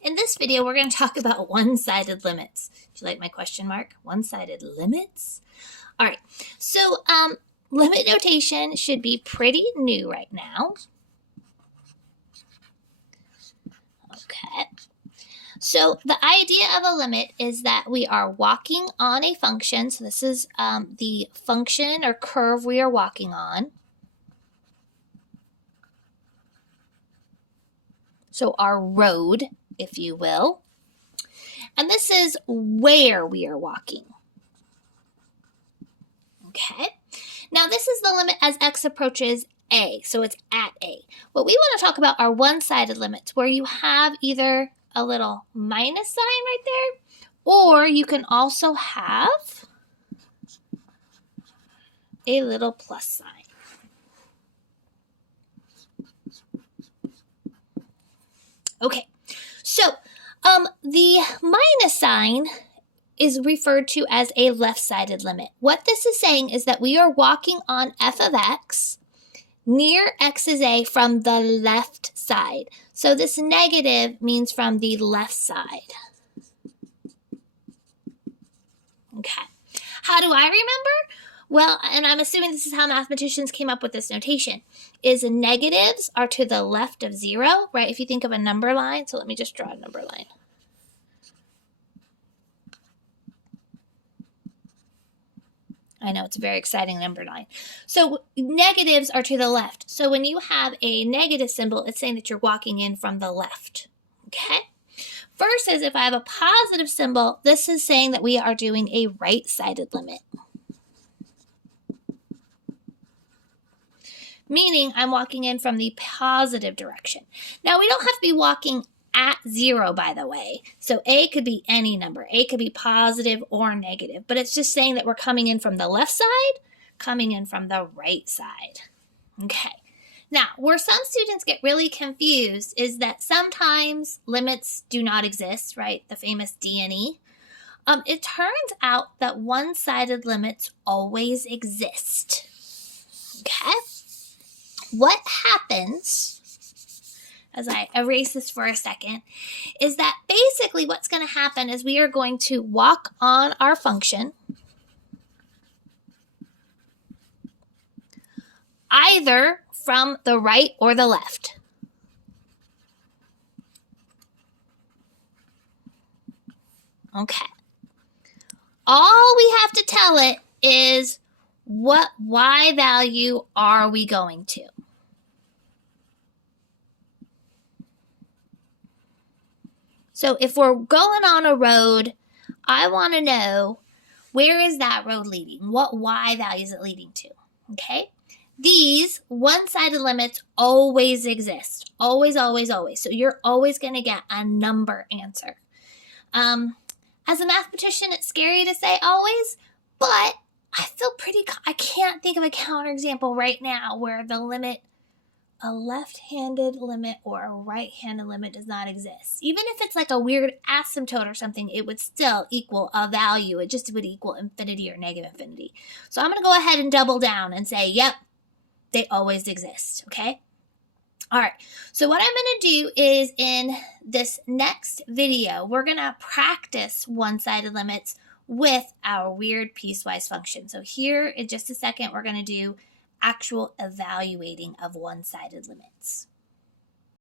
In this video, we're going to talk about one-sided limits. Do you like my question mark? One-sided limits? All right, so limit notation should be pretty new right now. Okay, so the idea of a limit is that we are walking on a function. So this is the function or curve we are walking on. So our road, if you will. And this is where we are walking. Okay. Now this is the limit as x approaches a, so it's at a. What we want to talk about are one-sided limits, where you have either a little minus sign right there, or you can also have a little plus sign. Okay, so the minus sign is referred to as a left-sided limit. What this is saying is that we are walking on f of x near x is a from the left side. So this negative means from the left side. Okay. How do I remember? Well, and I'm assuming this is how mathematicians came up with this notation, is negatives are to the left of 0, right? If you think of a number line, so let me just draw a number line. I know it's a very exciting number line. So negatives are to the left. So when you have a negative symbol, it's saying that you're walking in from the left, okay? Versus if I have a positive symbol, this is saying that we are doing a right-sided limit. Meaning I'm walking in from the positive direction. Now we don't have to be walking at 0, by the way. So a could be any number. A could be positive or negative, but it's just saying that we're coming in from the left side, coming in from the right side. Okay. Now, where some students get really confused is that sometimes limits do not exist, right? The famous D and E. It turns out that one-sided limits always exist. Okay. What happens, as I erase this for a second, is that basically what's going to happen is we are going to walk on our function either from the right or the left. Okay. All we have to tell it is what y value are we going to? So if we're going on a road, I want to know, where is that road leading? What y value is it leading to? Okay? These one-sided limits always exist. Always, always, always. So you're always going to get a number answer. As a mathematician, it's scary to say always, but I feel I can't think of a counterexample right now where the limit, a left-handed limit or a right-handed limit does not exist. Even if it's like a weird asymptote or something, it would still equal a value. It just would equal infinity or negative infinity. So I'm going to go ahead and double down and say, yep, they always exist, okay? All right, so what I'm going to do is in this next video, we're going to practice one-sided limits with our weird piecewise function. So here in just a second, we're going to do actual evaluating of one-sided limits.